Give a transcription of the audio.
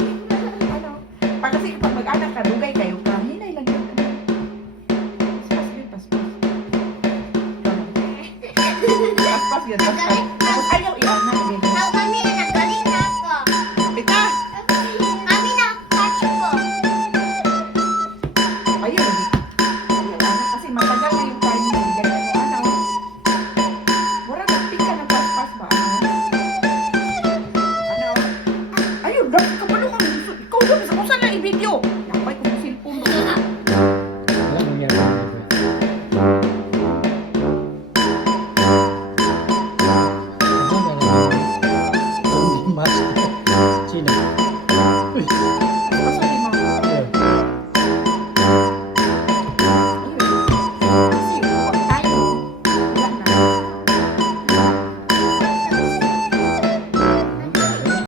Ano? Pag kasi kapag mag-anak ka, dugay kayo ka, hinay lang yun. Paspas yun, paspas. Paspas yun, paspas. Tapos ayaw i-anak. Ako kami na nagaling na ako. Pita! Kami na catch ko. Ayaw, lagi. Anak, kasi matagal na yung time mo. Ganyan mo, ano. Mura, nagpika ng paspas ba? Ano? Ayun, dahil kabalo ka. Ikaw yun, sa kusan lang i-video. Yakbay ko yung cellphone mo. Wala nangyari. Mas. Sino? Uy.